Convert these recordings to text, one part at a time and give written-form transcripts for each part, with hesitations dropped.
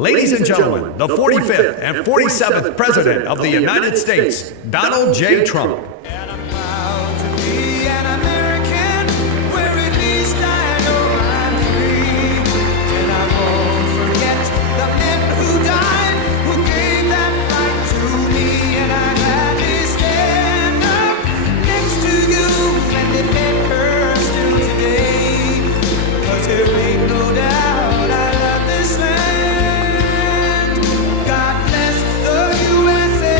ladies and gentlemen, the 45th and 47th President of the United States, Donald J. Trump. And I'm proud to be an American, where at least I know I'm free. And I won't forget the men who died, who gave that right to me. And I'd gladly stand up next to you and defend her still today. 'Cause there ain't no doubt I love this land. God bless the USA.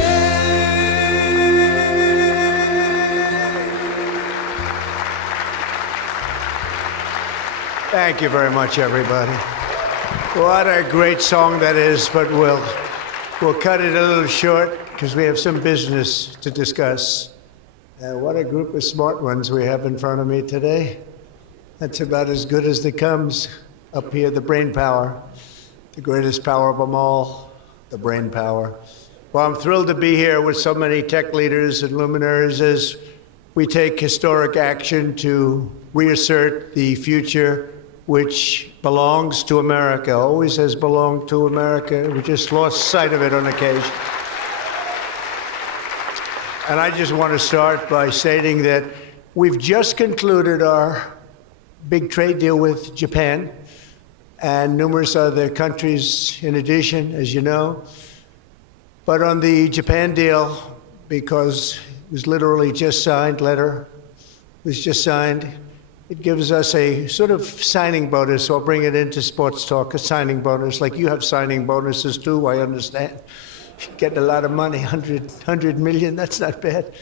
Thank you very much, everybody. What a great song that is, but we'll cut it a little short because we have some business to discuss. What a group of smart ones we have in front of me today. That's about as good as it comes. Up here, the brain power, the greatest power of them all, the brain power. Well, I'm thrilled to be here with so many tech leaders and luminaries as we take historic action to reassert the future which belongs to America, always has belonged to America. We just lost sight of it on occasion. And I just want to start by stating that we've just concluded our big trade deal with Japan and numerous other countries in addition, as you know. But on the Japan deal, because it was literally just signed, letter was just signed, it gives us a sort of signing bonus. So I'll bring it into sports talk, a signing bonus. Like you have signing bonuses too, I understand. Getting a lot of money, 100 million, that's not bad.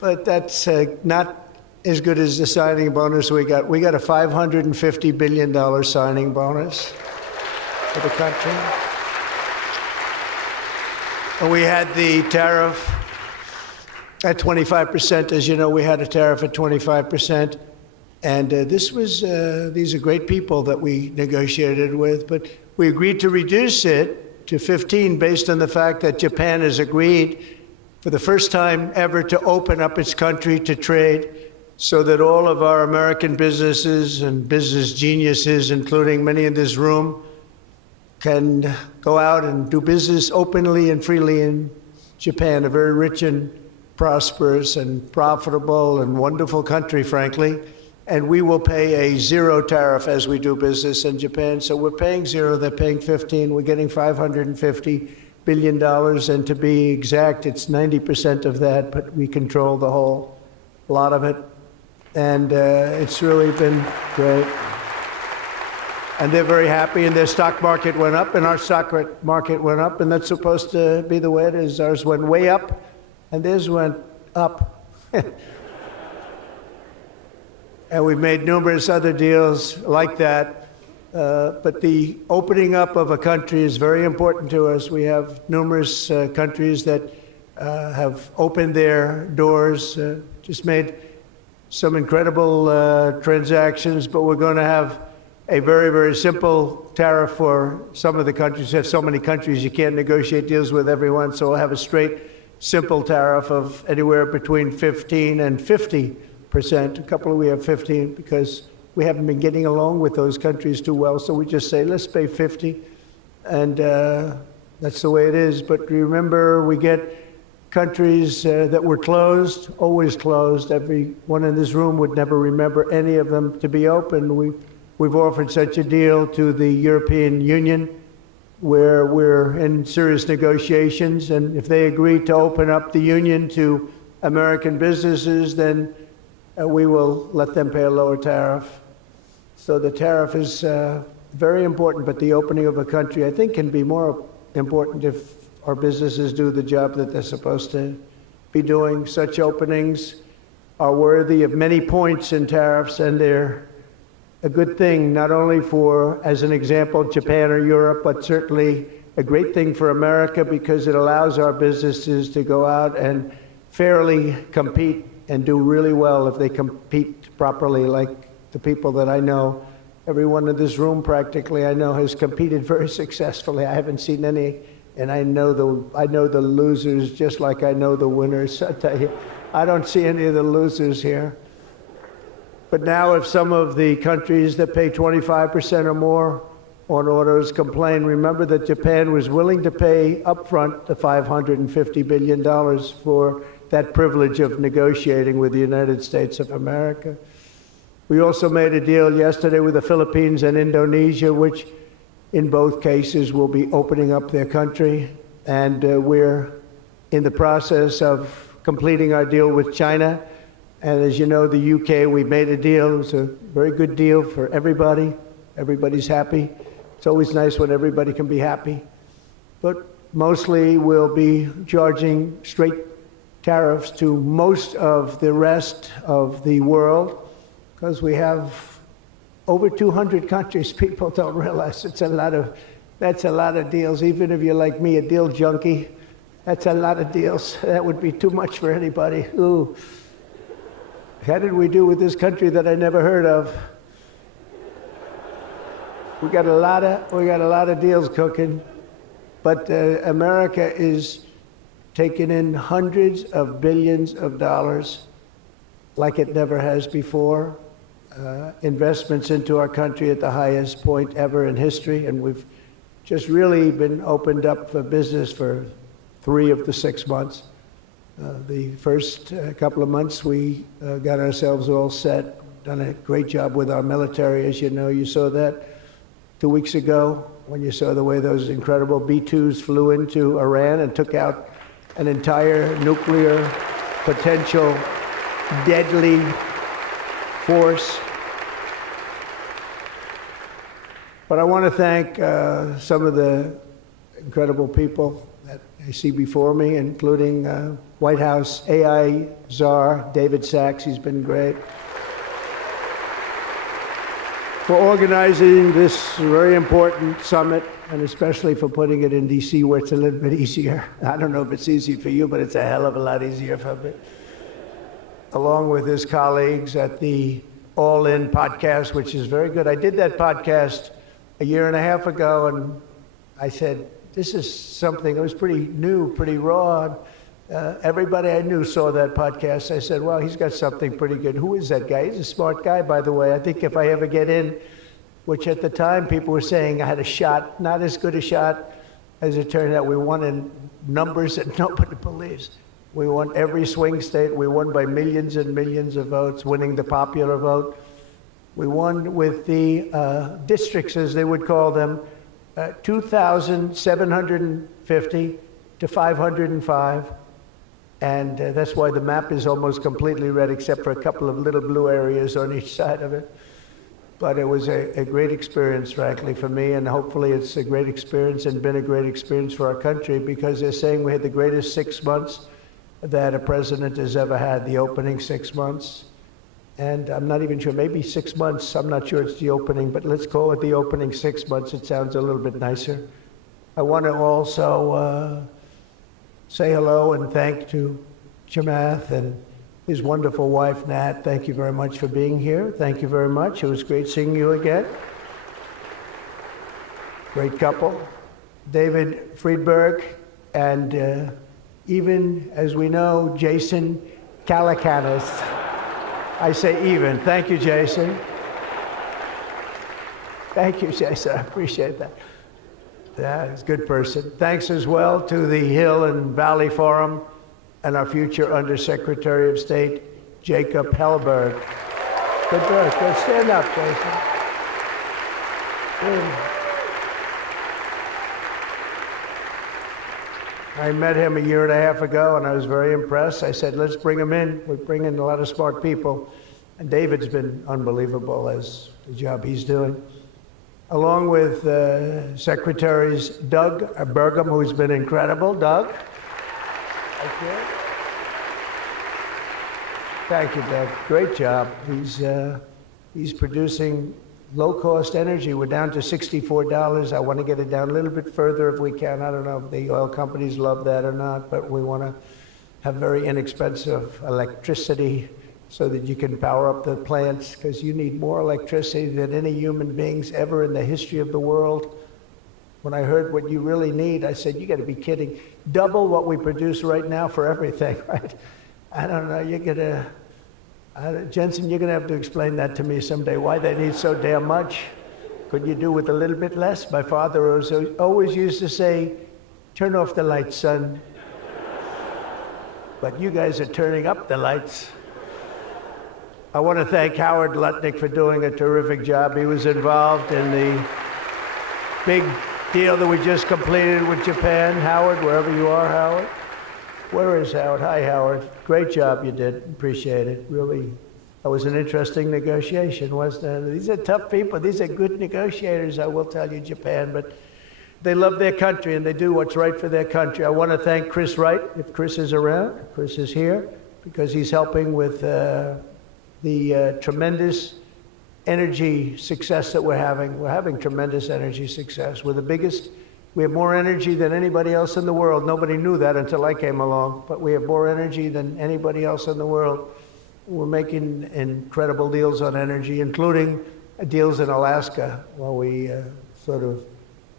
But that's not as good as the signing bonus we got. We got a $550 billion signing bonus for the country. And we had the tariff at 25%. As you know, we had a tariff at 25%. And these are great people that we negotiated with, but we agreed to reduce it to 15 based on the fact that Japan has agreed for the first time ever to open up its country to trade so that all of our American businesses and business geniuses, including many in this room, can go out and do business openly and freely in Japan, a very rich and prosperous and profitable and wonderful country, frankly. And we will pay a zero tariff as we do business in Japan. So we're paying zero, they're paying 15. We're getting $550 billion. And to be exact, it's 90% of that, but we control the whole lot of it. And it's really been great. And they're very happy, and their stock market went up, and our stock market went up, and that's supposed to be the way it is. Ours went way up, and theirs went up. And we've made numerous other deals like that. But the opening up of a country is very important to us. We have numerous countries that have opened their doors, just made some incredible transactions, but we're going to have a very, very simple tariff for some of the countries. We have so many countries, you can't negotiate deals with everyone, so we'll have a straight, simple tariff of anywhere between 15 and 50%. A couple we have 15 because we haven't been getting along with those countries too well, so we just say, let's pay 50, and that's the way it is. But remember, we get countries that were closed, always closed. Everyone in this room would never remember any of them to be open. We've offered such a deal to the European Union where we're in serious negotiations, and if they agree to open up the union to American businesses, then we will let them pay a lower tariff. So the tariff is very important, but the opening of a country, I think, can be more important if our businesses do the job that they're supposed to be doing. Such openings are worthy of many points in tariffs, and they're a good thing, not only for, as an example, Japan or Europe, but certainly a great thing for America because it allows our businesses to go out and fairly compete and do really well if they compete properly, like the people that I know. Everyone in this room practically I know has competed very successfully. I haven't seen any, and I know the losers just like I know the winners. I tell you, I don't see any of the losers here. But now if some of the countries that pay 25% or more on autos complain. Remember that Japan was willing to pay upfront the $550 billion for that privilege of negotiating with the United States of America. We also made a deal yesterday with the Philippines and Indonesia, which in both cases will be opening up their country. And we're in the process of completing our deal with China. And as you know, the UK, we made a deal. It was a very good deal for everybody. Everybody's happy. It's always nice when everybody can be happy. But mostly we'll be charging straight tariffs to most of the rest of the world because we have over 200 countries. People don't realize that's a lot of deals. Even if you're like me, a deal junkie, that's a lot of deals. That would be too much for anybody. Ooh. How did we do with this country that I never heard of? We got a lot of deals cooking, but America is taking in hundreds of billions of dollars like it never has before. Investments into our country at the highest point ever in history, and we've just really been opened up for business for 3 of the 6 months. The first couple of months, we got ourselves all set, done a great job with our military. As you know, you saw that 2 weeks ago when you saw the way those incredible B-2s flew into Iran and took out an entire nuclear potential deadly force. But I want to thank some of the incredible people that I see before me, including White House AI czar David Sachs. He's been great for organizing this very important summit, and especially for putting it in D.C. where it's a little bit easier. I don't know if it's easy for you, but it's a hell of a lot easier for me. Along with his colleagues at the All In podcast, which is very good. I did that podcast a year and a half ago, and I said, this is something that was pretty new, pretty raw. Everybody I knew saw that podcast. I said, well, he's got something pretty good. Who is that guy? He's a smart guy, by the way. I think if I ever get in, which at the time people were saying I had a shot, not as good a shot as it turned out. We won in numbers that nobody believes. We won every swing state. We won by millions and millions of votes, winning the popular vote. We won with the districts, as they would call them, 2,750 to 505. And that's why the map is almost completely red, except for a couple of little blue areas on each side of it. But it was a great experience, frankly, for me, and hopefully it's a great experience and been a great experience for our country, because they're saying we had the greatest 6 months that a president has ever had, the opening 6 months. And I'm not even sure, maybe 6 months, I'm not sure it's the opening, but let's call it the opening 6 months. It sounds a little bit nicer. I want to also say hello and thank to Chamath and his wonderful wife, Nat. Thank you very much for being here. Thank you very much. It was great seeing you again. Great couple. David Friedberg and even, as we know, Jason Calacanis. I say even. Thank you, Jason. Thank you, Jason. I appreciate that. Yeah, he's a good person. Thanks as well to the Hill and Valley Forum and our future Undersecretary of State, Jacob Hellberg. Good work. Good. Stand up, Jason. Good. I met him a year and a half ago, and I was very impressed. I said, let's bring him in. We bring in a lot of smart people. And David's been unbelievable as the job he's doing. Along with Secretaries Doug Burgum, who's been incredible. Doug? Thank you. Thank you, Doug. Great job. He's producing low-cost energy. We're down to $64. I want to get it down a little bit further if we can. I don't know if the oil companies love that or not, but we want to have very inexpensive electricity so that you can power up the plants, because you need more electricity than any human beings ever in the history of the world. When I heard what you really need, I said, you got to be kidding. Double what we produce right now for everything, right? I don't know, Jensen, you're going to have to explain that to me someday, why they need so damn much. Could you do with a little bbit less? My father always used to say, turn off the lights, son. But you guys are turning up the lights. I want to thank Howard Lutnick for doing a terrific job. He was involved in the big deal that we just completed with Japan. Howard, wherever you are, Howard. Where is Howard? Hi, Howard. Great job you did. Appreciate it. Really, that was an interesting negotiation, wasn't it? These are tough people. These are good negotiators, I will tell you, Japan. But they love their country, and they do what's right for their country. I want to thank Chris Wright, if Chris is around. Chris is here, because he's helping with the tremendous energy success that we're having. We're having tremendous energy success. We're the biggest. We have more energy than anybody else in the world. Nobody knew that until I came along, but we have more energy than anybody else in the world. We're making incredible deals on energy, including deals in Alaska. Well, we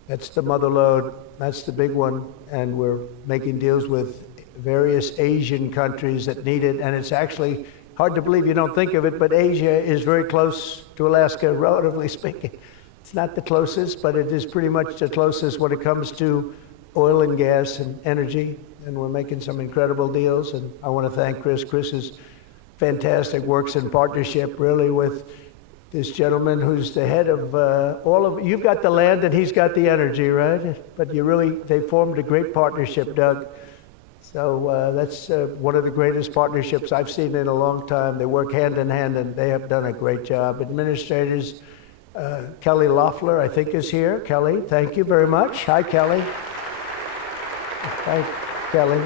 that's the mother lode, that's the big one, and we're making deals with various Asian countries that need it, and it's actually hard to believe, you don't think of it, but Asia is very close to Alaska, relatively speaking. It's not the closest, but it is pretty much the closest when it comes to oil and gas and energy, and we're making some incredible deals, and I want to thank Chris. Chris is fantastic, works in partnership really with this gentleman who's the head of all of, you've got the land and he's got the energy, right? But they formed a great partnership, Doug. So that's one of the greatest partnerships I've seen in a long time. They work hand in hand, and they have done a great job. Administrators, Kelly Loeffler, I think, is here. Kelly, thank you very much. Hi, Kelly. Thank Kelly.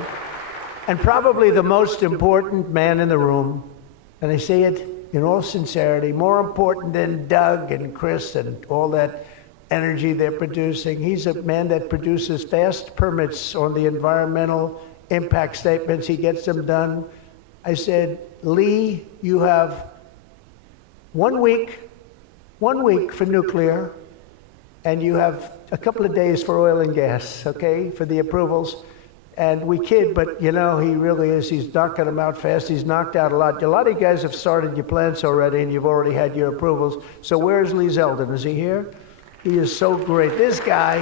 And probably the most important man in the room, and I say it in all sincerity, more important than Doug and Chris and all that energy they're producing. He's a man that produces fast permits on the environmental impact statements. He gets them done. I said, Lee, you have 1 week for nuclear, and you have a couple of days for oil and gas, okay, for the approvals. And we kid, but you know, he really is. He's knocking them out fast. He's knocked out a lot. A lot of you guys have started your plants already, and you've already had your approvals. So where's Lee Zeldin? Is he here? He is so great. This guy,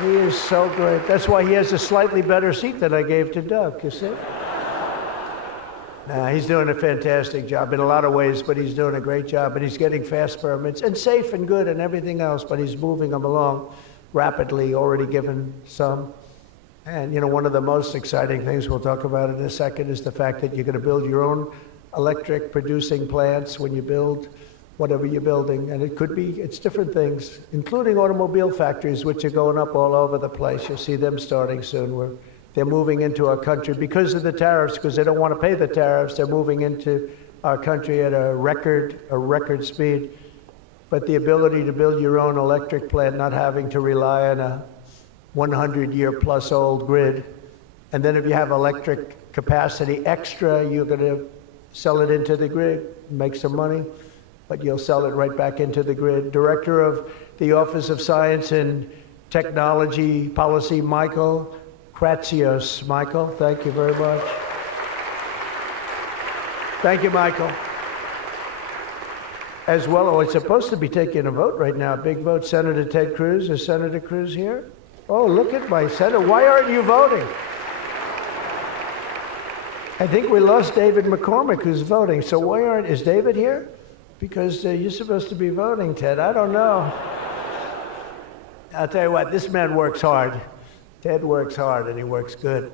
he is so great. That's why he has a slightly better seat than I gave to Doug, you see? He's doing a fantastic job in a lot of ways, but he's doing a great job, and he's getting fast permits, and safe and good and everything else, but he's moving them along rapidly, already given some. And you know, one of the most exciting things we'll talk about in a second is the fact that you're going to build your own electric producing plants when you build whatever you're building. And it could be, it's different things, including automobile factories, which are going up all over the place. You'll see them starting soon. They're moving into our country because of the tariffs, because they don't want to pay the tariffs. They're moving into our country at a record speed. But the ability to build your own electric plant, not having to rely on a 100-year-plus old grid. And then if you have electric capacity extra, you're going to sell it into the grid, make some money, but you'll sell it right back into the grid. Director of the Office of Science and Technology Policy, Michael Kratsios. Michael, thank you very much. Thank you, Michael. As well, it's supposed to be taking a vote right now, a big vote. Senator Ted Cruz. Is Senator Cruz here? Oh, look at my senator. Why aren't you voting? I think we lost David McCormick, who's voting. So why is David here? Because you're supposed to be voting, Ted. I don't know. I'll tell you what, this man works hard. Ted works hard, and he works good.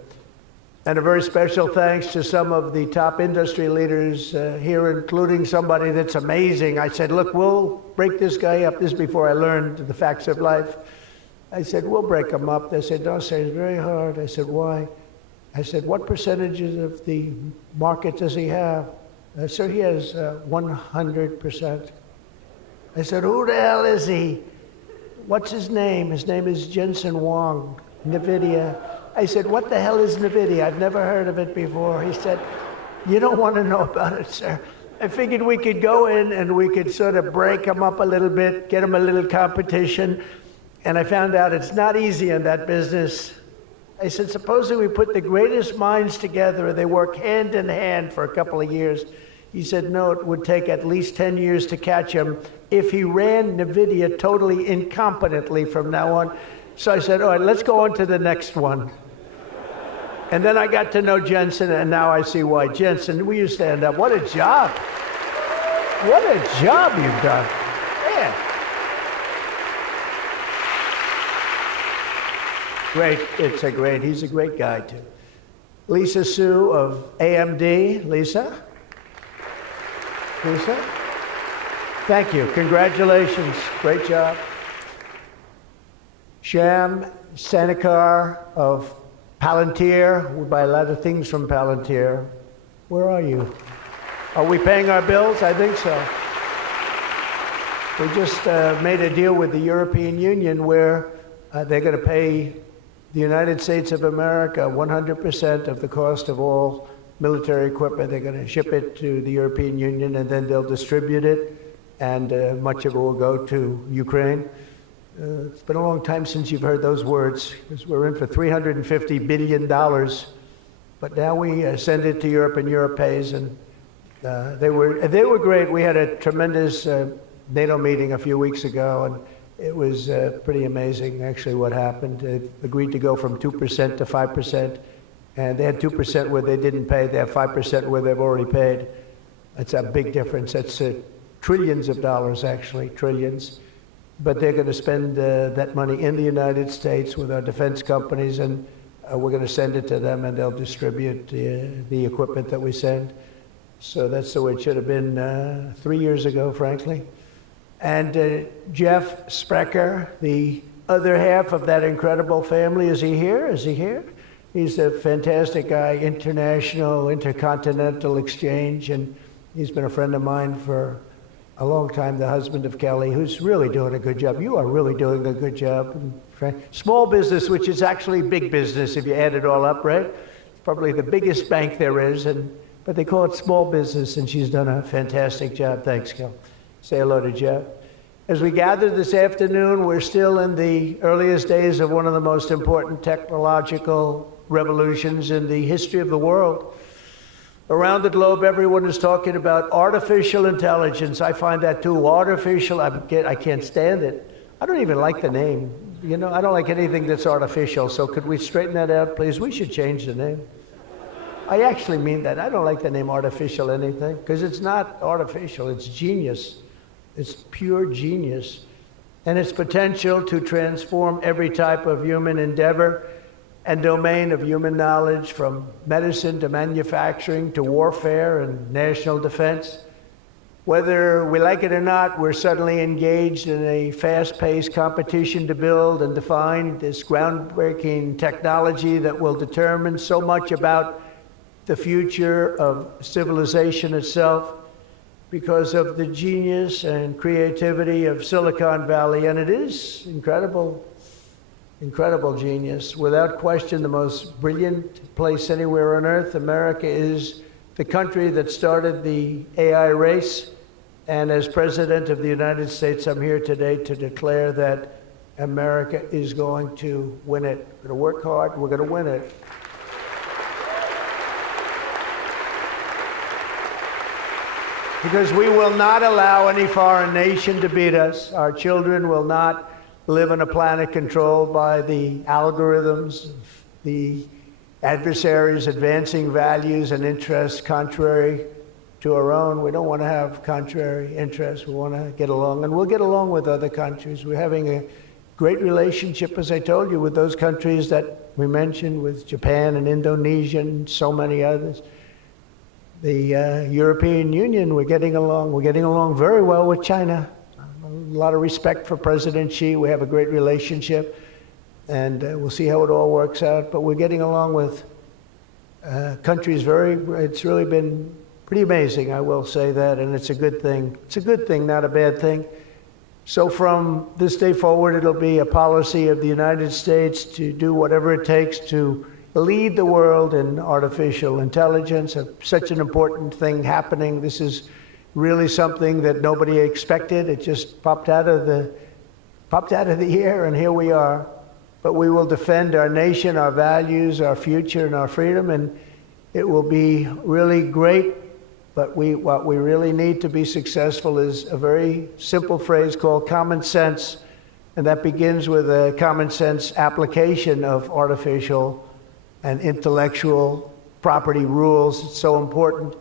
And a very special thanks to some of the top industry leaders here, including somebody that's amazing. I said, look, we'll break this guy up. This is before I learned the facts of life. I said, we'll break him up. They said, don't say it's very hard. I said, why? I said, what percentages of the market does he have? So he has 100%. I said, who the hell is he? What's his name? His name is Jensen Huang, NVIDIA. I said, what the hell is NVIDIA? I've never heard of it before. He said, you don't want to know about it, sir. I figured we could go in and we could sort of break him up a little bit, get him a little competition. And I found out it's not easy in that business. I said, supposing we put the greatest minds together and they work hand in hand for a couple of years, He said, no, it would take at least 10 years to catch him if he ran NVIDIA totally incompetently from now on. So I said, all right, let's go on to the next one. And then I got to know Jensen, and now I see why. Jensen, will you stand up? What a job. What a job you've done. Man. Great. He's a great guy, too. Lisa Su of AMD. Lisa? Thank you. Congratulations. Great job. Sham Sanakar of Palantir. We buy a lot of things from Palantir. Where are you? Are we paying our bills? I think so. We just made a deal with the European Union where they're going to pay the United States of America 100% of the cost of all military equipment. They're going to ship it to the European Union, and then they'll distribute it, and much of it will go to Ukraine. It's been a long time since you've heard those words, because we're in for $350 billion. But now we send it to Europe, and Europe pays, and they were great. We had a tremendous NATO meeting a few weeks ago, and it was pretty amazing, actually, what happened. They agreed to go from 2% to 5%, and they had 2% where they didn't pay. They have 5% where they've already paid. That's a big difference. That's trillions of dollars, actually, trillions. But they're going to spend that money in the United States with our defense companies, and we're going to send it to them, and they'll distribute the equipment that we send. So that's the way it should have been 3 years ago, frankly. And Jeff Sprecher, the other half of that incredible family, is he here? He's a fantastic guy, international, intercontinental exchange, and he's been a friend of mine for a long time, the husband of Kelly, who's really doing a good job. You are really doing a good job. Small business, which is actually big business if you add it all up, right? It's probably the biggest bank there is, but they call it small business, and she's done a fantastic job. Thanks, Kel. Say hello to Jeff. As we gather this afternoon, we're still in the earliest days of one of the most important technological revolutions in the history of the world. Around the globe, everyone is talking about artificial intelligence. I find that too. Artificial, I can't stand it. I don't even like the name. You know, I don't like anything that's artificial. So could we straighten that out, please? We should change the name. I actually mean that. I don't like the name artificial anything, because it's not artificial. It's genius. It's pure genius. And its potential to transform every type of human endeavor and domain of human knowledge, from medicine to manufacturing to warfare and national defense. Whether we like it or not, we're suddenly engaged in a fast-paced competition to build and define this groundbreaking technology that will determine so much about the future of civilization itself, because of the genius and creativity of Silicon Valley. And it is incredible genius. Without question, the most brilliant place anywhere on earth. America is the country that started the AI race. And as President of the United States, I'm here today to declare that America is going to win it. We're going to work hard. We're going to win it. Because we will not allow any foreign nation to beat us. Our children will not live on a planet controlled by the algorithms, the adversaries advancing values and interests contrary to our own. We don't want to have contrary interests. We want to get along, and we'll get along with other countries. We're having a great relationship, as I told you, with those countries that we mentioned, with Japan and Indonesia and so many others. The European Union, we're getting along. We're getting along very well with China. A lot of respect for President Xi. We have a great relationship, and we'll see how it all works out. But we're getting along with countries it's really been pretty amazing, I will say that, and it's a good thing. It's a good thing, not a bad thing. So from this day forward, it'll be a policy of the United States to do whatever it takes to lead the world in artificial intelligence. Such an important thing happening. This is really something that nobody expected. It just popped out of the air, and here we are. But we will defend our nation, our values, our future, and our freedom, and it will be really great But what we really need to be successful is a very simple phrase called common sense, and that begins with a common sense application of artificial and intellectual property rules. It's so important.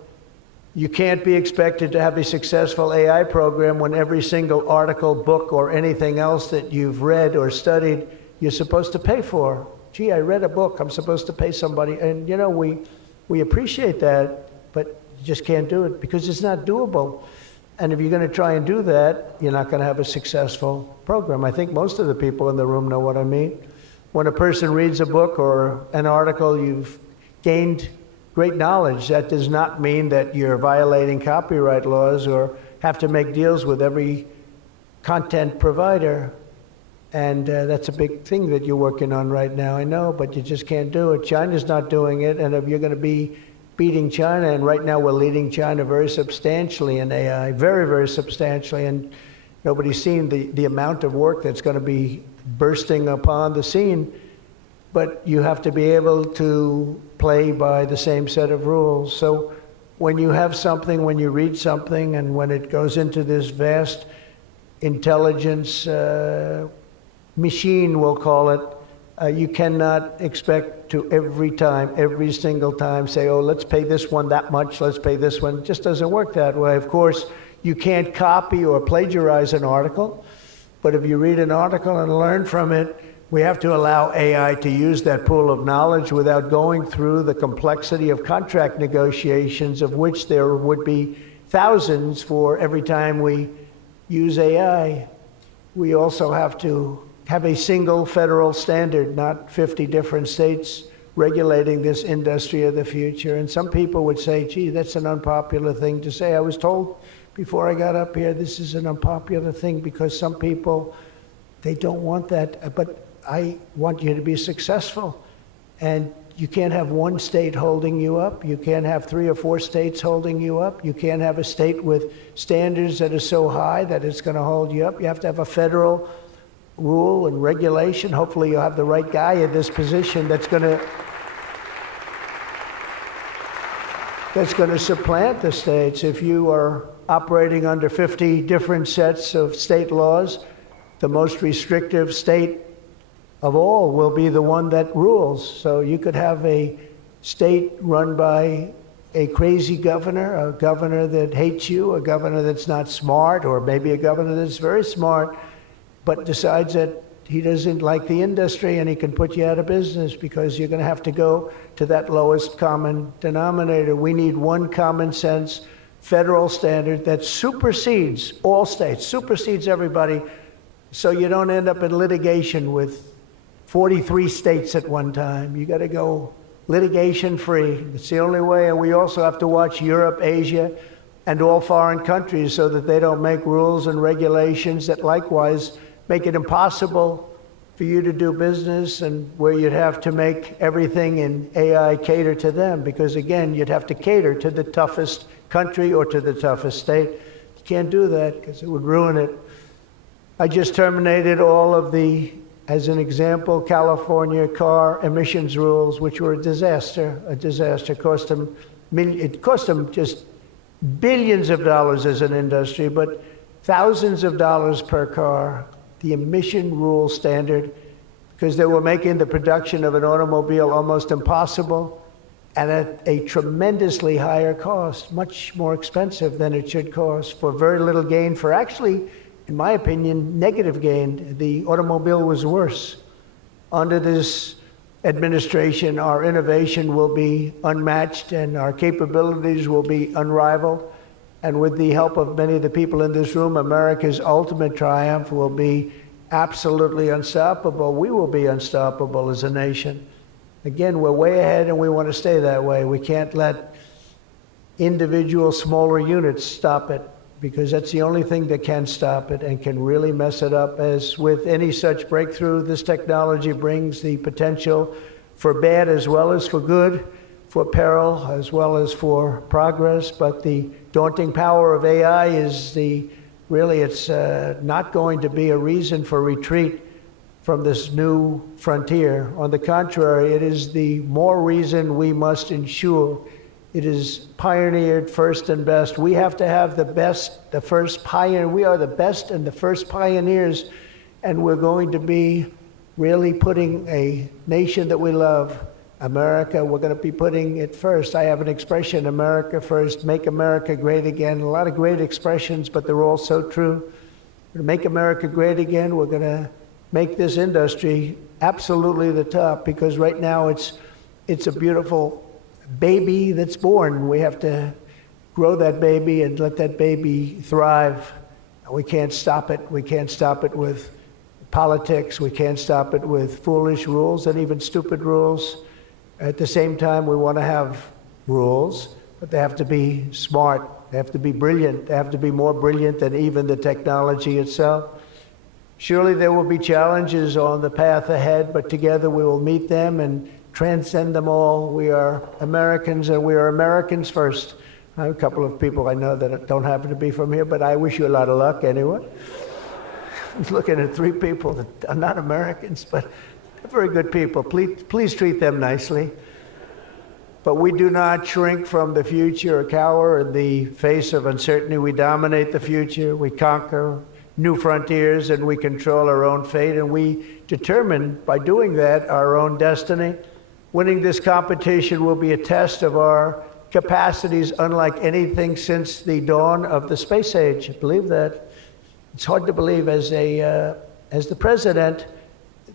You can't be expected to have a successful AI program when every single article, book, or anything else that you've read or studied, you're supposed to pay for. Gee, I read a book, I'm supposed to pay somebody. And you know, we appreciate that, but you just can't do it because it's not doable. And if you're going to try and do that, you're not going to have a successful program. I think most of the people in the room know what I mean. When a person reads a book or an article, you've gained great knowledge. That does not mean that you're violating copyright laws or have to make deals with every content provider. And that's a big thing that you're working on right now, I know, but you just can't do it. China's not doing it, and if you're going to be beating China, and right now we're leading China very substantially in AI, very, very substantially, and nobody's seen the amount of work that's going to be bursting upon the scene. But you have to be able to play by the same set of rules. So when you have something, when you read something, and when it goes into this vast intelligence machine, we'll call it, you cannot expect to every single time say, oh, let's pay this one that much, let's pay this one. It just doesn't work that way. Of course, you can't copy or plagiarize an article, but if you read an article and learn from it, we have to allow AI to use that pool of knowledge without going through the complexity of contract negotiations, of which there would be thousands for every time we use AI. We also have to have a single federal standard, not 50 different states regulating this industry of the future. And some people would say, gee, that's an unpopular thing to say. I was told before I got up here, this is an unpopular thing because some people, they don't want that. But I want you to be successful. And you can't have one state holding you up. You can't have 3 or 4 states holding you up. You can't have a state with standards that are so high that it's going to hold you up. You have to have a federal rule and regulation. Hopefully you'll have the right guy in this position that's going to supplant the states. If you are operating under 50 different sets of state laws, the most restrictive state of all will be the one that rules. So you could have a state run by a crazy governor, a governor that hates you, a governor that's not smart, or maybe a governor that's very smart, but decides that he doesn't like the industry and he can put you out of business because you're going to have to go to that lowest common denominator. We need one common sense federal standard that supersedes all states, supersedes everybody, so you don't end up in litigation with 43 states at one time. You got to go litigation free. It's the only way. And we also have to watch Europe, Asia, and all foreign countries so that they don't make rules and regulations that likewise make it impossible for you to do business, and where you'd have to make everything in AI cater to them, because again, you'd have to cater to the toughest country or to the toughest state. You can't do that because it would ruin it. I just terminated all of the, as an example, California car emissions rules, which were a disaster. It cost them just billions of dollars as an industry, but thousands of dollars per car. The emission rule standard, because they were making the production of an automobile almost impossible and at a tremendously higher cost, much more expensive than it should cost, for very little gain, for actually, in my opinion, negative gain. The automobile was worse. Under this administration, our innovation will be unmatched and our capabilities will be unrivaled. And with the help of many of the people in this room, America's ultimate triumph will be absolutely unstoppable. We will be unstoppable as a nation. Again, we're way ahead and we want to stay that way. We can't let individual smaller units stop it, because that's the only thing that can stop it and can really mess it up. As with any such breakthrough, this technology brings the potential for bad as well as for good, for peril as well as for progress. But the daunting power of AI is it's not going to be a reason for retreat from this new frontier. On the contrary, it is the more reason we must ensure It is pioneered first and best. We have to have the best, the first pioneer. We are the best and the first pioneers, and we're going to be really putting a nation that we love, America, we're going to be putting it first. I have an expression, America first, make America great again. A lot of great expressions, but they're all so true. To make America great again, we're going to make this industry absolutely the top, because right now it's a beautiful baby that's born. We have to grow that baby and let that baby thrive. We can't stop it. We can't stop it with politics. We can't stop it with foolish rules and even stupid rules. At the same time, we want to have rules, but they have to be smart. They have to be brilliant. They have to be more brilliant than even the technology itself. Surely there will be challenges on the path ahead, but together we will meet them and transcend them all. We are Americans, and we are Americans first. I have a couple of people I know that don't happen to be from here, but I wish you a lot of luck anyway. I'm looking at 3 people that are not Americans, but they're very good people. Please treat them nicely. But we do not shrink from the future or cower in the face of uncertainty. We dominate the future. We conquer new frontiers, and we control our own fate, and we determine by doing that our own destiny. Winning this competition will be a test of our capacities unlike anything since the dawn of the space age. I believe that. It's hard to believe as the president,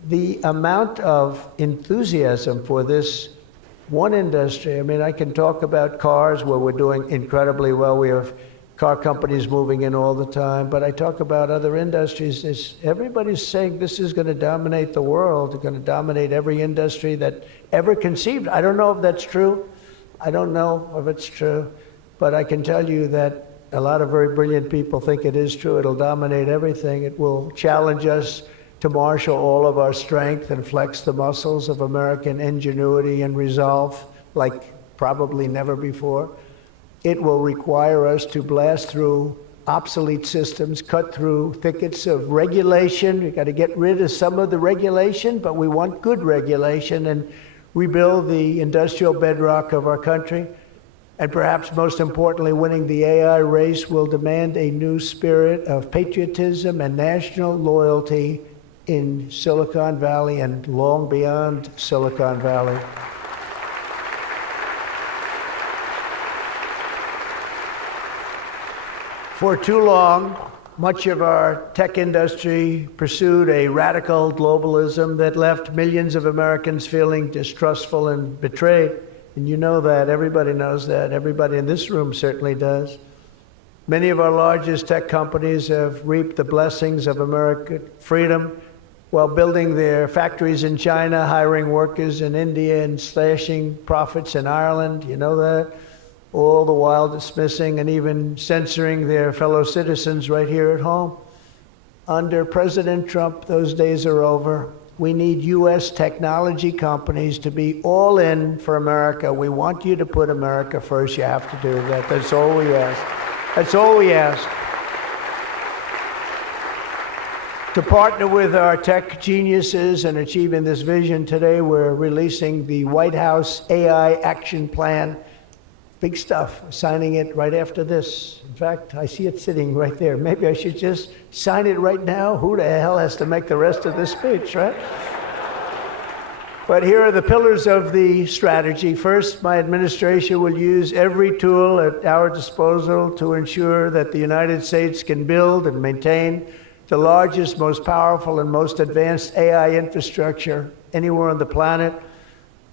the amount of enthusiasm for this one industry. I mean, I can talk about cars where we're doing incredibly well. We have car companies moving in all the time, but I talk about other industries. Everybody's saying this is going to dominate the world. It's going to dominate every industry that ever conceived. I don't know if that's true. I don't know if it's true, but I can tell you that a lot of very brilliant people think it is true. It'll dominate everything. It will challenge us to marshal all of our strength and flex the muscles of American ingenuity and resolve like probably never before. It will require us to blast through obsolete systems, cut through thickets of regulation. We've got to get rid of some of the regulation, but we want good regulation and rebuild the industrial bedrock of our country. And perhaps most importantly, winning the AI race will demand a new spirit of patriotism and national loyalty in Silicon Valley and long beyond Silicon Valley. For too long, much of our tech industry pursued a radical globalism that left millions of Americans feeling distrustful and betrayed. And you know that. Everybody knows that. Everybody in this room certainly does. Many of our largest tech companies have reaped the blessings of American freedom while building their factories in China, hiring workers in India, and slashing profits in Ireland. You know that? All the while dismissing and even censoring their fellow citizens right here at home. Under President Trump, those days are over. We need U.S. technology companies to be all in for America. We want you to put America first. You have to do that. That's all we ask. That's all we ask. To partner with our tech geniuses in achieving this vision, today we're releasing the White House AI Action Plan. Big stuff. Signing it right after this. In fact, I see it sitting right there. Maybe I should just sign it right now. Who the hell has to make the rest of this speech, right? But here are the pillars of the strategy. First, my administration will use every tool at our disposal to ensure that the United States can build and maintain the largest, most powerful, and most advanced AI infrastructure anywhere on the planet.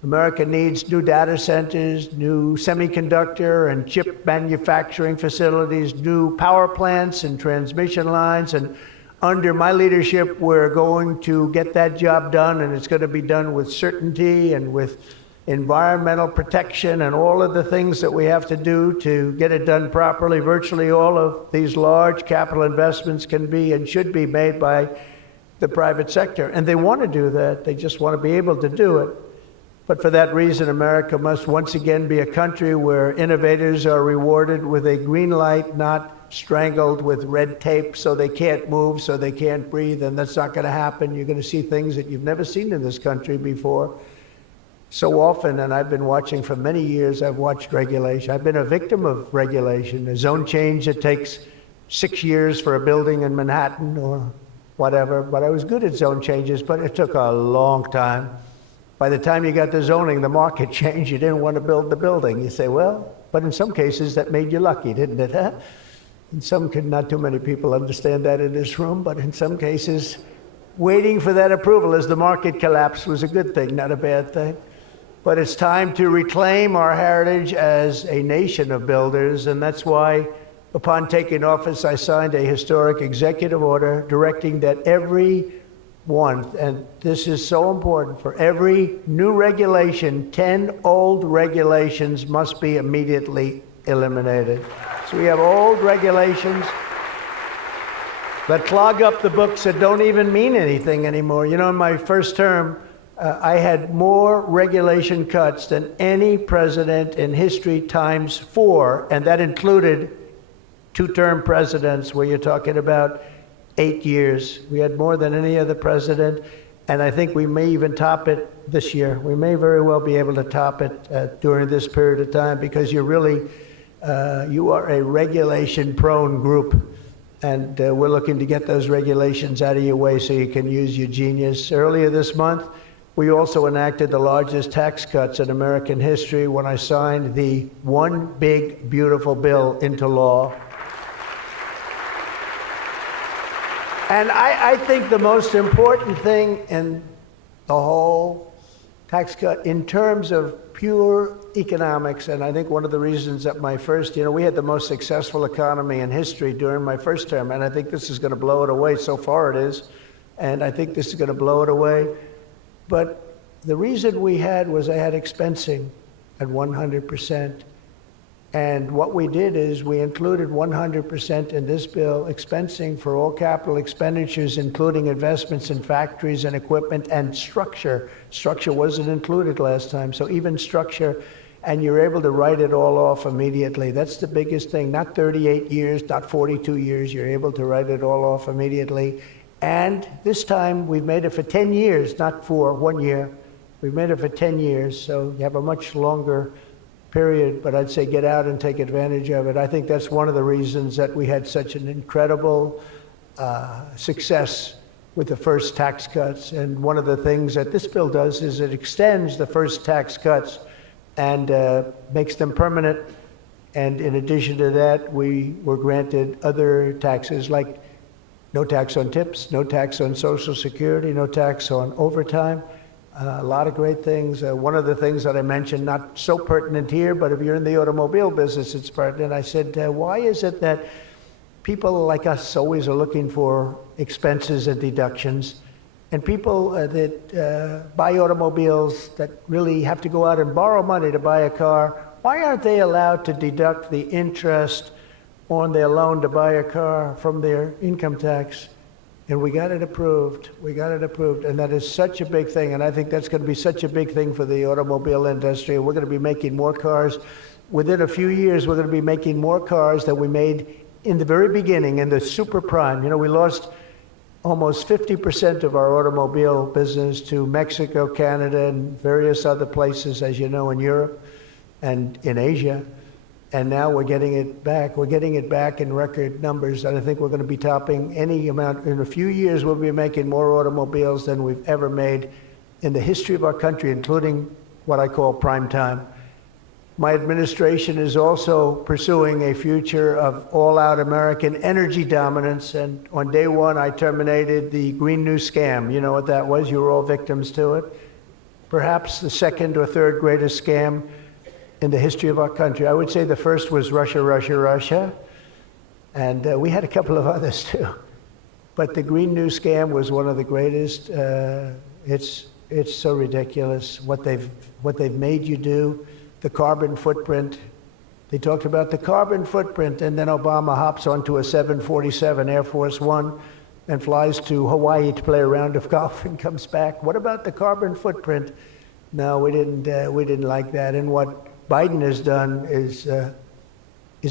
America needs new data centers, new semiconductor and chip manufacturing facilities, new power plants and transmission lines. And under my leadership, we're going to get that job done, and it's going to be done with certainty and with environmental protection and all of the things that we have to do to get it done properly. Virtually all of these large capital investments can be and should be made by the private sector. And they want to do that. They just want to be able to do it. But for that reason, America must once again be a country where innovators are rewarded with a green light, not strangled with red tape so they can't move, so they can't breathe, and that's not going to happen. You're going to see things that you've never seen in this country before. so often, and I've been watching for many years, I've watched regulation. I've been a victim of regulation. A zone change that takes 6 years for a building in Manhattan or whatever, but I was good at zone changes, but it took a long time. By the time you got the zoning, the market changed. You didn't want to build the building. You say, well, but in some cases that made you lucky, didn't it? Huh? In some, not too many people understand that in this room, but in some cases, waiting for that approval as the market collapsed was a good thing, not a bad thing. But it's time to reclaim our heritage as a nation of builders, and that's why, upon taking office, I signed a historic executive order directing that every one, and this is so important, for every new regulation, 10 old regulations must be immediately eliminated. So we have old regulations that clog up the books that don't even mean anything anymore. You know, in my first term, I had more regulation cuts than any president in history times 4, and that included 2-term presidents where you're talking about 8 years. We had more than any other president, and I think we may even top it this year. We may very well be able to top it during this period of time, because you're really, you are a regulation-prone group, and we're looking to get those regulations out of your way so you can use your genius. Earlier this month, we also enacted the largest tax cuts in American history when I signed the One Big Beautiful Bill into law. And I think the most important thing in the whole tax cut, in terms of pure economics, and I think one of the reasons that my first, we had the most successful economy in history during my first term, and I think this is going to blow it away. So far it is, and I think this is going to blow it away. But the reason we had was I had expensing at 100%. And what we did is we included 100% in this bill, expensing for all capital expenditures, including investments in factories and equipment and structure. Structure wasn't included last time, so even structure, and you're able to write it all off immediately. That's the biggest thing, not 38 years, not 42 years, you're able to write it all off immediately. And this time we've made it for 10 years, not for 1 year. We've made it for 10 years, so you have a much longer period, but I'd say get out and take advantage of it. I think that's one of the reasons that we had such an incredible success with the first tax cuts. And one of the things that this bill does is it extends the first tax cuts and makes them permanent. And in addition to that, we were granted other taxes, like no tax on tips, no tax on Social Security, no tax on overtime. A lot of great things. One of the things that I mentioned, not so pertinent here, but if you're in the automobile business, it's pertinent. I said, why is it that people like us always are looking for expenses and deductions, and people that buy automobiles that really have to go out and borrow money to buy a car, why aren't they allowed to deduct the interest on their loan to buy a car from their income tax? And we got it approved. We got it approved. And that is such a big thing. And I think that's going to be such a big thing for the automobile industry. We're going to be making more cars. Within a few years, we're going to be making more cars than we made in the very beginning, in the super prime. We lost almost 50% of our automobile business to Mexico, Canada, and various other places, as you know, in Europe and in Asia. And now we're getting it back. We're getting it back in record numbers. And I think we're going to be topping any amount. In a few years, we'll be making more automobiles than we've ever made in the history of our country, including what I call prime time. My administration is also pursuing a future of all-out American energy dominance. And on day one, I terminated the Green New Scam. You know what that was? You were all victims to it. Perhaps the second or third greatest scam in the history of our country. I would say the first was Russia, Russia, Russia. And we had a couple of others too. But the Green New Scam was one of the greatest. It's so ridiculous what they've made you do. The carbon footprint. They talked about the carbon footprint, and then Obama hops onto a 747 Air Force One and flies to Hawaii to play a round of golf and comes back. What about the carbon footprint? No, we didn't like that. And what Biden has done is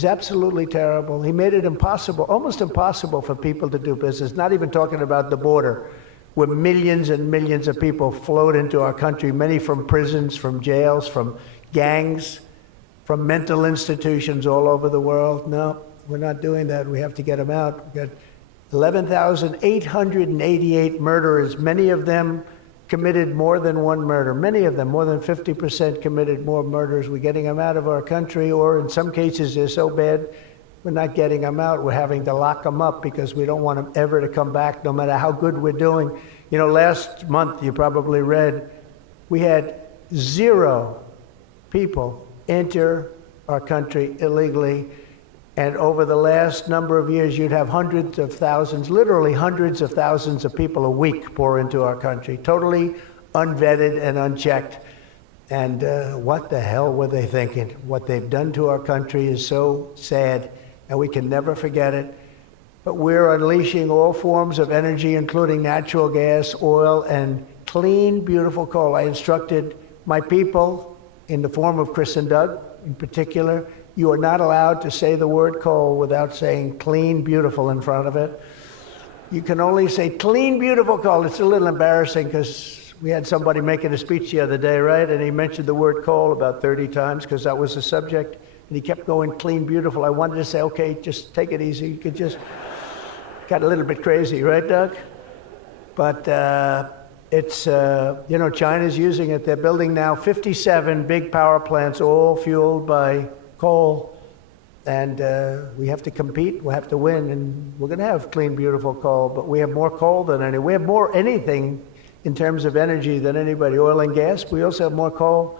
absolutely terrible. He made it impossible, almost impossible for people to do business, not even talking about the border. where millions and millions of people flowed into our country, many from prisons, from jails, from gangs, from mental institutions all over the world. No, we're not doing that. We have to get them out. We've got 11,888 murderers, many of them committed more than one murder. Many of them, more than 50%, committed more murders. We're getting them out of our country, or in some cases they're so bad, we're not getting them out. We're having to lock them up because we don't want them ever to come back, no matter how good we're doing. You know, last month, you probably read, we had 0 people enter our country illegally. And over the last number of years, you'd have hundreds of thousands, literally hundreds of thousands of people a week pour into our country, totally unvetted and unchecked. And what the hell were they thinking? What they've done to our country is so sad, and we can never forget it. But we're unleashing all forms of energy, including natural gas, oil, and clean, beautiful coal. I instructed my people, in the form of Chris and Doug in particular, you are not allowed to say the word coal without saying clean, beautiful in front of it. You can only say clean, beautiful coal. It's a little embarrassing because we had somebody making a speech the other day, right? And he mentioned the word coal about 30 times because that was the subject. And he kept going clean, beautiful. I wanted to say, okay, just take it easy. You could just, got a little bit crazy, right, Doug? But it's, you know, China's using it. They're building now 57 big power plants, all fueled by coal, and we have to compete, we have to win, and we're going to have clean, beautiful coal, but we have more coal than any. We have more anything in terms of energy than anybody. Oil and gas, we also have more coal.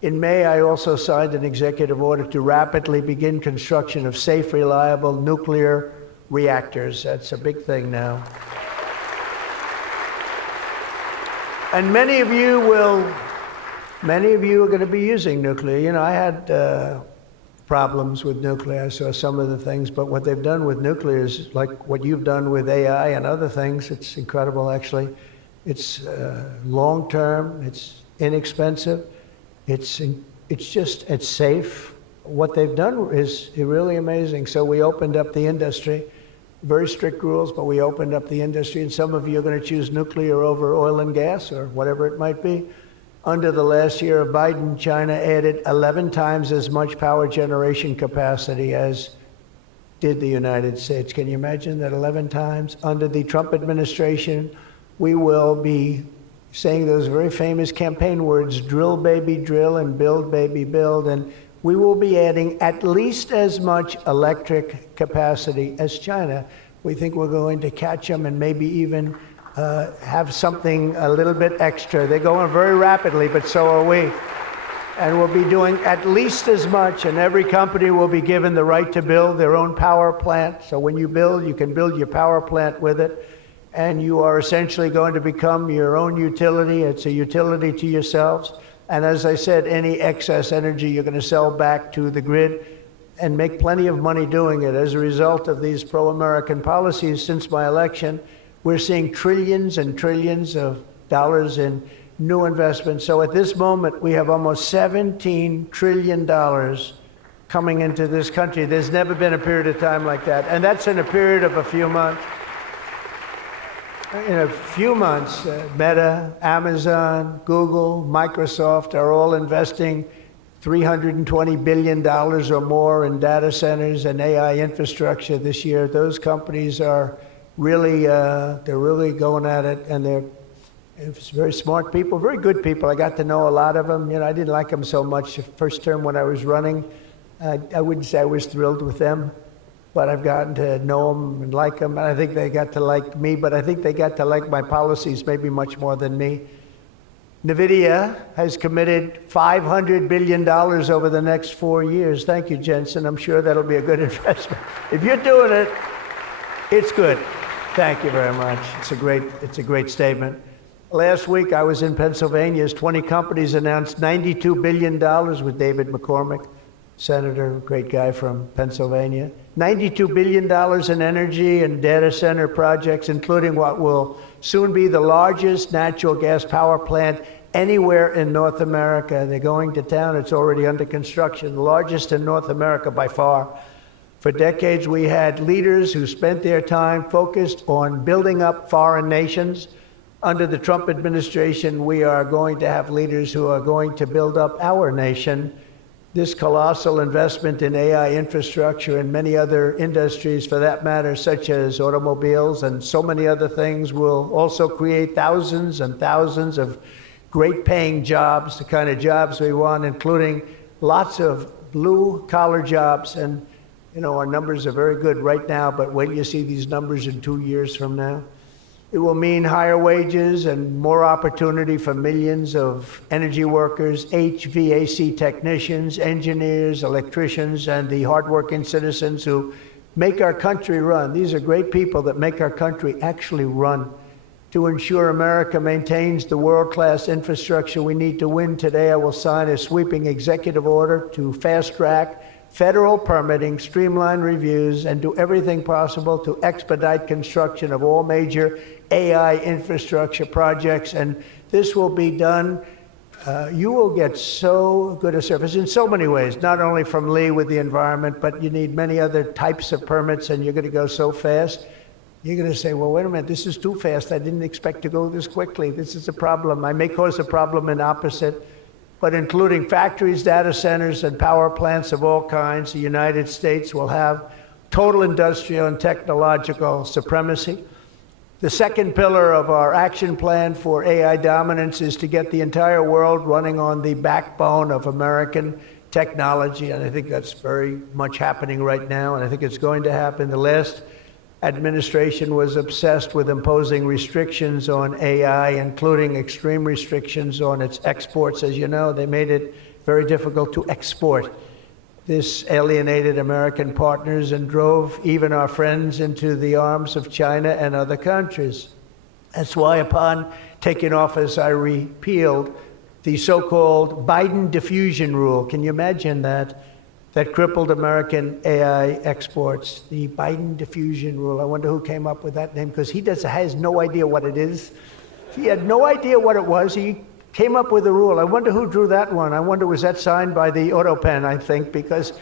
In May, I also signed an executive order to rapidly begin construction of safe, reliable nuclear reactors. That's a big thing now. And many of you are going to be using nuclear. You know, I had problems with nuclear. I saw some of the things, but what they've done with nuclear is like what you've done with AI and other things. It's incredible, actually. It's long-term, it's inexpensive, it's safe. What they've done is really amazing. So we opened up the industry, very strict rules, but we opened up the industry, and some of you are going to choose nuclear over oil and gas or whatever it might be. Under the last year of Biden, China added 11 times as much power generation capacity as did the United States. Can you imagine that 11 times? Under the Trump administration, we will be saying those very famous campaign words, drill, baby, drill, and build, baby, build. And we will be adding at least as much electric capacity as China. We think we're going to catch them and maybe even have something a little bit extra. They're going very rapidly, but so are we. And we'll be doing at least as much, and every company will be given the right to build their own power plant. So when you build, you can build your power plant with it, and you are essentially going to become your own utility. It's a utility to yourselves. And as I said, any excess energy you're going to sell back to the grid and make plenty of money doing it. As a result of these pro-American policies since my election, we're seeing trillions and trillions of dollars in new investments. So at this moment, we have almost $17 trillion coming into this country. There's never been a period of time like that. And that's in a period of a few months. In a few months, Meta, Amazon, Google, Microsoft are all investing $320 billion or more in data centers and AI infrastructure this year. Those companies are really, they're really going at it, and they're very smart people, very good people. I got to know a lot of them. You know, I didn't like them so much the first term when I was running. I wouldn't say I was thrilled with them, but I've gotten to know them and like them, and I think they got to like me, but I think they got to like my policies maybe much more than me. NVIDIA has committed $500 billion over the next 4 years. Thank you, Jensen. I'm sure that'll be a good investment. If you're doing it, it's good. Thank you very much. It's a great statement. Last week, I was in Pennsylvania as 20 companies announced $92 billion with David McCormick, senator, great guy from Pennsylvania. $92 billion in energy and data center projects, including what will soon be the largest natural gas power plant anywhere in North America. They're going to town. It's already under construction, the largest in North America by far. For decades, we had leaders who spent their time focused on building up foreign nations. Under the Trump administration, we are going to have leaders who are going to build up our nation. This colossal investment in AI infrastructure and many other industries, for that matter, such as automobiles and so many other things, will also create thousands and thousands of great-paying jobs, the kind of jobs we want, including lots of blue-collar jobs. And, you know, our numbers are very good right now, but wait till you see these numbers in 2 years from now. It will mean higher wages and more opportunity for millions of energy workers, HVAC technicians, engineers, electricians, and the hardworking citizens who make our country run. These are great people that make our country actually run. To ensure America maintains the world-class infrastructure we need to win today, I will sign a sweeping executive order to fast-track federal permitting, streamline reviews, and do everything possible to expedite construction of all major AI infrastructure projects. And this will be done. You will get so good a service in so many ways, not only from Lee with the environment, but you need many other types of permits, and you're going to go so fast. You're going to say, well, wait a minute, this is too fast. I didn't expect to go this quickly. This is a problem. I may cause a problem in opposite, but including factories, data centers, and power plants of all kinds, the United States will have total industrial and technological supremacy. The second pillar of our action plan for AI dominance is to get the entire world running on the backbone of American technology, and I think that's very much happening right now, and I think it's going to happen. The last administration was obsessed with imposing restrictions on AI, including extreme restrictions on its exports. As you know, they made it very difficult to export. This alienated American partners and drove even our friends into the arms of China and other countries. That's why upon taking office, I repealed the so-called Biden diffusion rule. Can you imagine that? That crippled American AI exports, the Biden diffusion rule. I wonder who came up with that name, because he has no idea what it is. He had no idea what it was. He came up with a rule. I wonder who drew that one. I wonder, was that signed by the Autopen, I think, because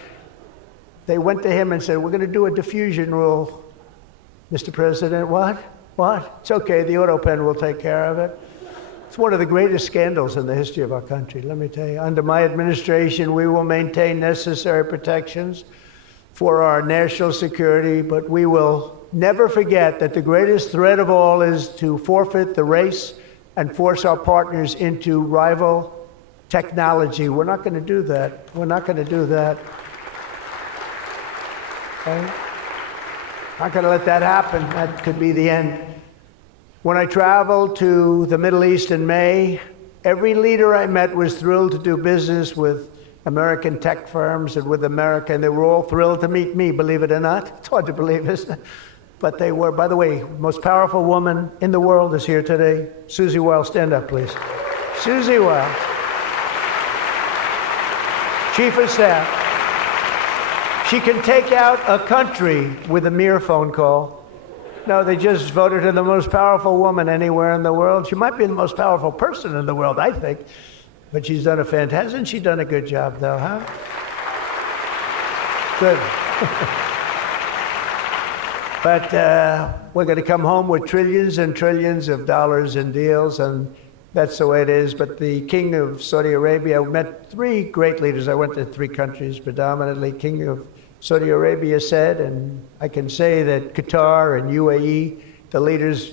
they went to him and said, we're going to do a diffusion rule. Mr. President, what? What? It's okay, the Autopen will take care of it. It's one of the greatest scandals in the history of our country, let me tell you. Under my administration, we will maintain necessary protections for our national security, but we will never forget that the greatest threat of all is to forfeit the race and force our partners into rival technology. We're not going to do that. We're not going to do that. Okay? Not going to let that happen. That could be the end. When I traveled to the Middle East in May, every leader I met was thrilled to do business with American tech firms and with America, and they were all thrilled to meet me, believe it or not. It's hard to believe, isn't it? But they were. By the way, most powerful woman in the world is here today. Susie Wiles, stand up, please. Susie Wiles, Chief of Staff. She can take out a country with a mere phone call. No, they just voted her the most powerful woman anywhere in the world. She might be the most powerful person in the world, I think. But she's done hasn't she done a good job, though, huh? Good. But we're going to come home with trillions and trillions of dollars in deals, and that's the way it is. But the King of Saudi Arabia, I met three great leaders. I went to three countries predominantly. King of Saudi Arabia said, and I can say that Qatar and UAE, the leaders,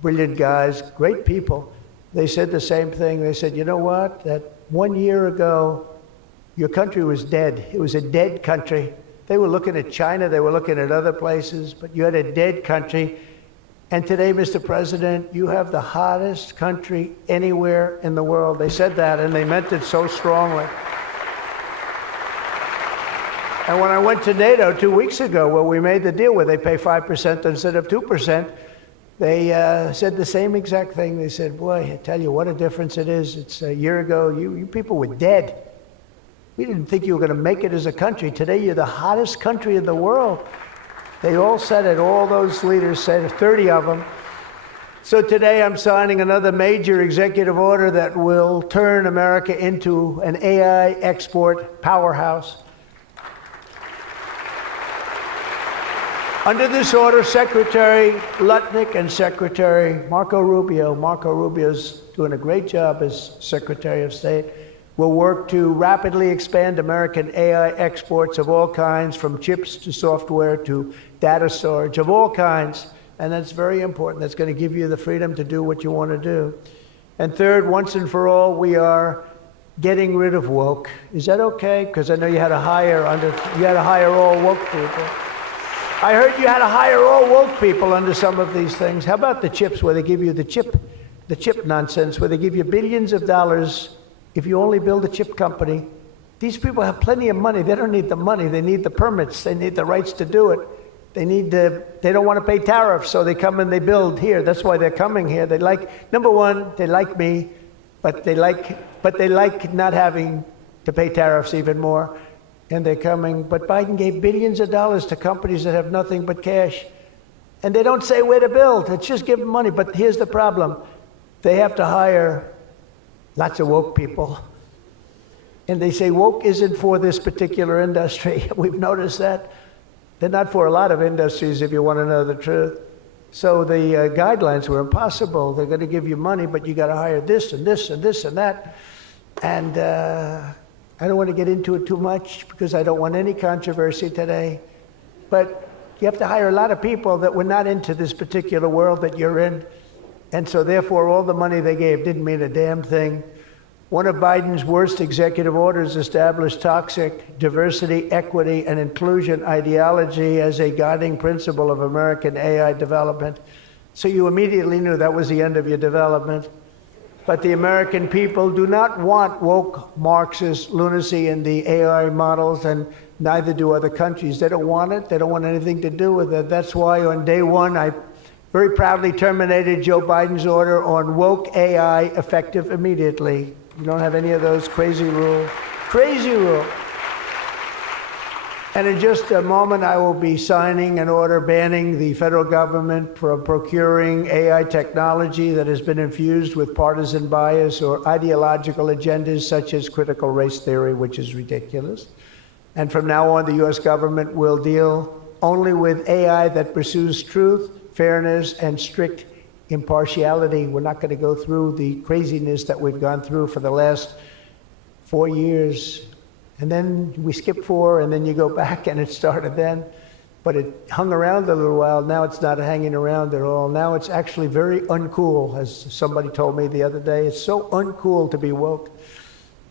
brilliant guys, great people, they said the same thing. They said, you know what, that 1 year ago, your country was dead. It was a dead country. They were looking at China, they were looking at other places, but you had a dead country. And today, Mr. President, you have the hottest country anywhere in the world. They said that, and they meant it so strongly. And when I went to NATO 2 weeks ago, where we made the deal where they pay 5% instead of 2%, they said the same exact thing. They said, boy, I tell you what a difference it is. It's a year ago, you people were dead. We didn't think you were going to make it as a country. Today, you're the hottest country in the world. They all said it. All those leaders said it, 30 of them. So today, I'm signing another major executive order that will turn America into an AI export powerhouse. Under this order, Secretary Lutnick and Secretary Marco Rubio's doing a great job as Secretary of State, will work to rapidly expand American AI exports of all kinds, from chips to software to data storage of all kinds. And that's very important. That's going to give you the freedom to do what you want to do. And third, once and for all, we are getting rid of woke. Is that okay? Because I know you had to hire all woke people. I heard you had to hire all woke people under some of these things. How about the chips, where they give you the chip nonsense, where they give you billions of dollars if you only build a chip company? These people have plenty of money. They don't need the money. They need the permits. They need the rights to do it. They don't want to pay tariffs, so they come and they build here. That's why they're coming here. They like, number one, they like me, but they like not having to pay tariffs even more. And they're coming, but Biden gave billions of dollars to companies that have nothing but cash. And they don't say where to build. It's just give them money. But here's the problem. They have to hire lots of woke people. And they say woke isn't for this particular industry. We've noticed that. They're not for a lot of industries, if you want to know the truth. So the guidelines were impossible. They're going to give you money, but you got to hire this and this and this and that. And I don't want to get into it too much because I don't want any controversy today. But you have to hire a lot of people that were not into this particular world that you're in. And so therefore, all the money they gave didn't mean a damn thing. One of Biden's worst executive orders established toxic diversity, equity, and inclusion ideology as a guiding principle of American AI development. So you immediately knew that was the end of your development. But the American people do not want woke Marxist lunacy in the AI models, and neither do other countries. They don't want it. They don't want anything to do with it. That's why on day one, I very proudly terminated Joe Biden's order on woke AI, effective immediately. You don't have any of those crazy rules. Crazy rule. And in just a moment, I will be signing an order banning the federal government from procuring AI technology that has been infused with partisan bias or ideological agendas such as critical race theory, which is ridiculous. And from now on, the U.S. government will deal only with AI that pursues truth, fairness, and strict impartiality. We're not going to go through the craziness that we've gone through for the last 4 years. And then we skip 4, and then you go back, and it started then. But it hung around a little while. Now it's not hanging around at all. Now it's actually very uncool, as somebody told me the other day. It's so uncool to be woke.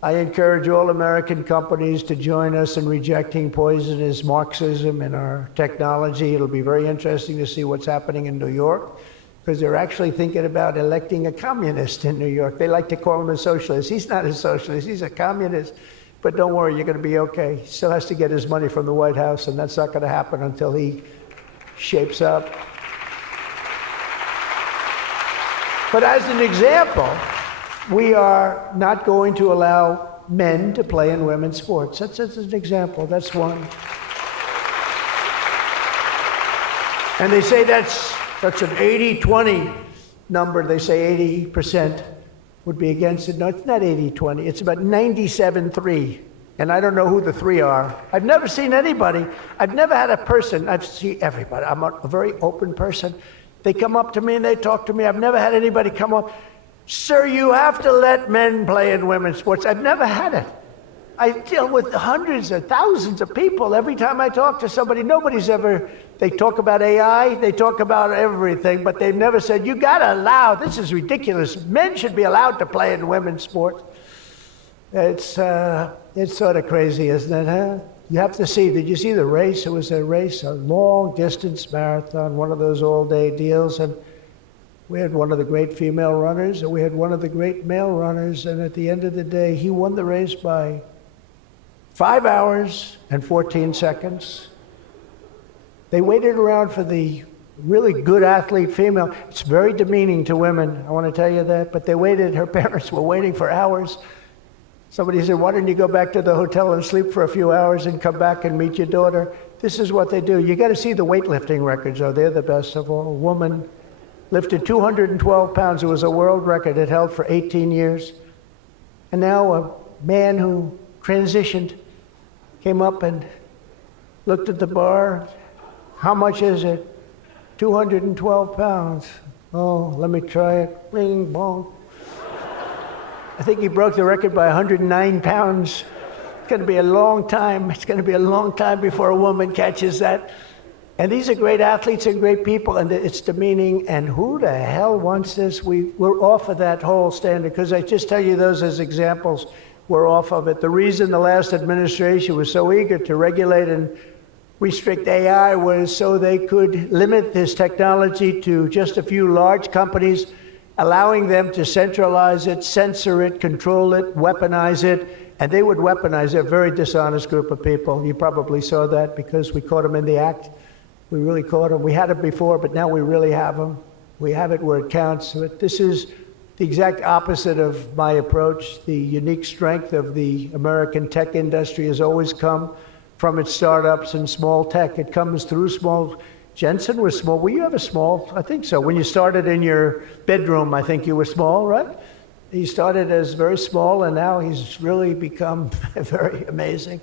I encourage all American companies to join us in rejecting poisonous Marxism in our technology. It'll be very interesting to see what's happening in New York, because they're actually thinking about electing a communist in New York. They like to call him a socialist. He's not a socialist. He's a communist. But don't worry, you're going to be okay. He still has to get his money from the White House, and that's not going to happen until he shapes up. But as an example, we are not going to allow men to play in women's sports. That's an example. That's one. And they say that's an 80-20 number. They say 80% would be against it. No, it's not 80-20. It's about 97-3. And I don't know who the 3 are. I've never seen anybody. I've never had a person. I've seen everybody. I'm a very open person. They come up to me and they talk to me. I've never had anybody come up, "Sir, you have to let men play in women's sports." I've never had it. I deal with hundreds of thousands of people. Every time I talk to somebody, they talk about AI, they talk about everything, but they've never said, "You gotta allow, this is ridiculous. Men should be allowed to play in women's sports." It's sort of crazy, isn't it, huh? You have to see, did you see the race? It was a race, a long distance marathon, one of those all-day deals, and we had one of the great female runners, and we had one of the great male runners, and at the end of the day, he won the race by 5 hours and 14 seconds. They waited around for the really good athlete female. It's very demeaning to women, I want to tell you that, but they waited, her parents were waiting for hours. Somebody said, "Why don't you go back to the hotel and sleep for a few hours and come back and meet your daughter?" This is what they do. You got to see the weightlifting records, though. They're the best of all. A woman lifted 212 pounds. It was a world record. It held for 18 years. And now a man who transitioned came up and looked at the bar, How much is it? 212 pounds. Oh, let me try it. Bing, bong. I think he broke the record by 109 pounds. It's going to be a long time. It's going to be a long time before a woman catches that. And these are great athletes and great people, and it's demeaning. And who the hell wants this? We're off of that whole standard, because I just tell you those as examples. We're off of it. The reason the last administration was so eager to regulate and restrict AI was so they could limit this technology to just a few large companies, allowing them to centralize it, censor it, control it, weaponize it, and they would weaponize it. A very dishonest group of people. You probably saw that because we caught them in the act. We really caught them. We had it before, but now we really have them. We have it where it counts. But this is the exact opposite of my approach. The unique strength of the American tech industry has always come from its startups and small tech. It comes through small. Jensen was small. Were you ever small? I think so. When you started in your bedroom, I think you were small, right? He started as very small, and now he's really become very amazing.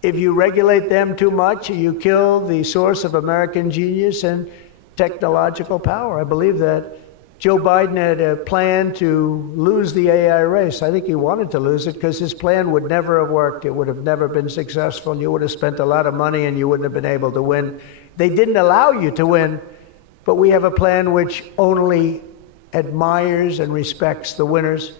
If you regulate them too much, you kill the source of American genius and technological power. I believe that. Joe Biden had a plan to lose the AI race. I think he wanted to lose it because his plan would never have worked. It would have never been successful. You would have spent a lot of money and you wouldn't have been able to win. They didn't allow you to win, but we have a plan which only admires and respects the winners.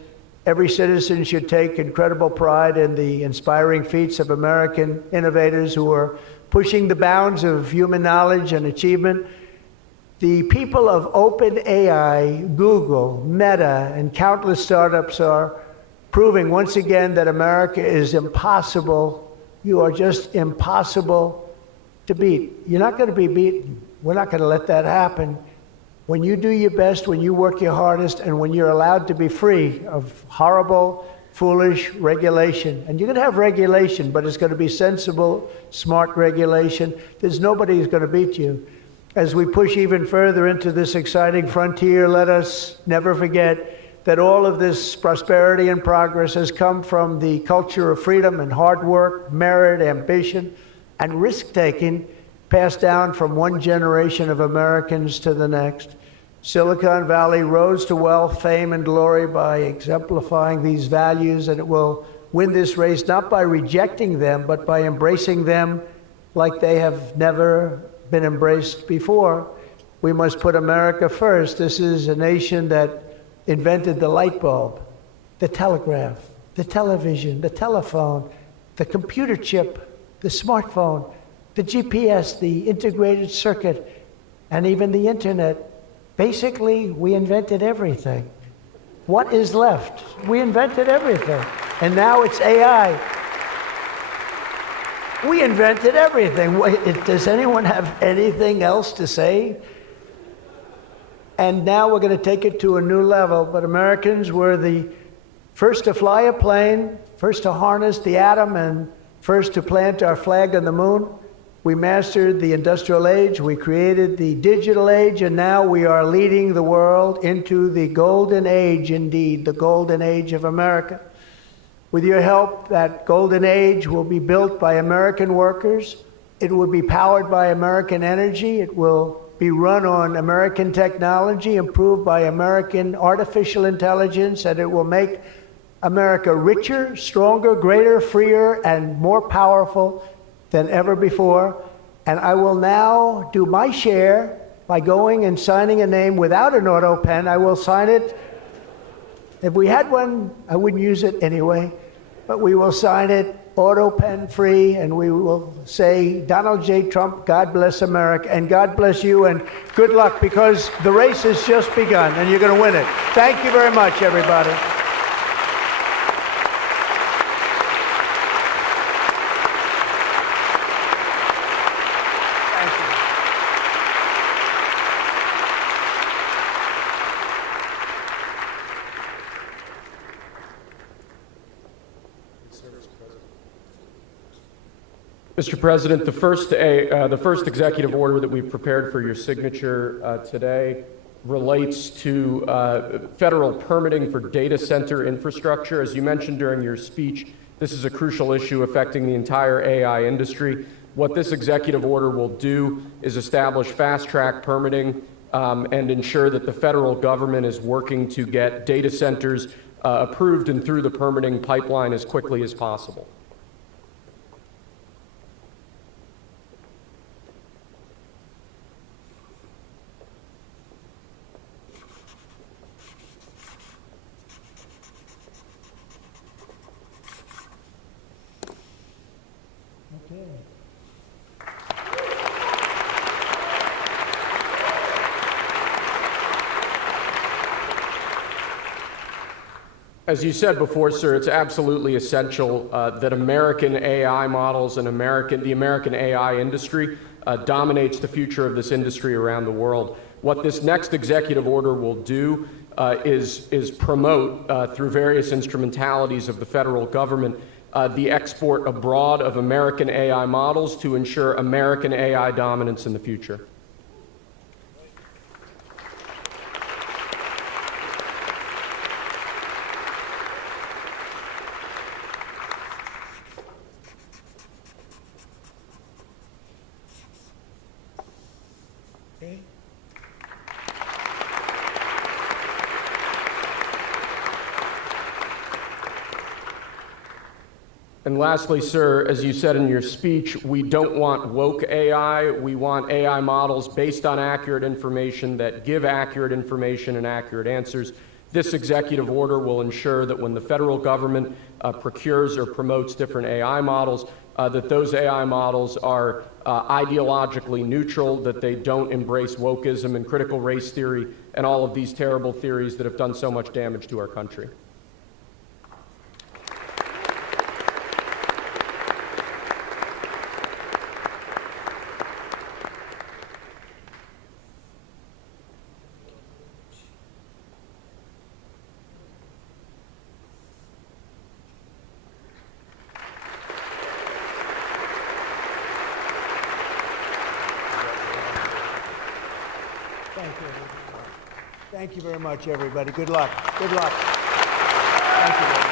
Every citizen should take incredible pride in the inspiring feats of American innovators who are pushing the bounds of human knowledge and achievement. The people of OpenAI, Google, Meta, and countless startups are proving once again that America is impossible. You are just impossible to beat. You're not going to be beaten. We're not going to let that happen. When you do your best, when you work your hardest, and when you're allowed to be free of horrible, foolish regulation. And you're going to have regulation, but it's going to be sensible, smart regulation. There's nobody who's going to beat you. As we push even further into this exciting frontier, let us never forget that all of this prosperity and progress has come from the culture of freedom and hard work, merit, ambition, and risk-taking passed down from one generation of Americans to the next. Silicon Valley rose to wealth, fame, and glory by exemplifying these values, and it will win this race not by rejecting them, but by embracing them like they have never been embraced before. We must put America first. This is a nation that invented the light bulb, the telegraph, the television, the telephone, the computer chip, the smartphone, the GPS, the integrated circuit, and even the internet. Basically, we invented everything. What is left? We invented everything. And now it's AI. We invented everything. Does anyone have anything else to say? And now we're going to take it to a new level. But Americans were the first to fly a plane, first to harness the atom, and first to plant our flag on the moon. We mastered the industrial age. We created the digital age. And now we are leading the world into the golden age, indeed, the golden age of America. With your help, that golden age will be built by American workers. It will be powered by American energy. It will be run on American technology, improved by American artificial intelligence, and it will make America richer, stronger, greater, freer, and more powerful than ever before. And I will now do my share by going and signing a name without an auto pen. I will sign it. If we had one, I wouldn't use it anyway, but we will sign it auto pen free, and we will say, Donald J. Trump, God bless America, and God bless you, and good luck, because the race has just begun, and you're going to win it. Thank you very much, everybody. Mr. President, the first executive order that we've prepared for your signature today relates to federal permitting for data center infrastructure. As you mentioned during your speech, this is a crucial issue affecting the entire AI industry. What this executive order will do is establish fast-track permitting and ensure that the federal government is working to get data centers approved and through the permitting pipeline as quickly as possible. As you said before, sir, it's absolutely essential that American AI models and the American AI industry dominates the future of this industry around the world. What this next executive order will do is promote, through various instrumentalities of the federal government, the export abroad of American AI models to ensure American AI dominance in the future. Okay. And lastly, sir, as you said in your speech, we don't want woke AI. We want AI models based on accurate information that give accurate information and accurate answers. This executive order will ensure that when the federal government procures or promotes different AI models, that those AI models are ideologically neutral, that they don't embrace wokeism and critical race theory and all of these terrible theories that have done so much damage to our country. Thank you very much, everybody. Good luck. Good luck. Thank you.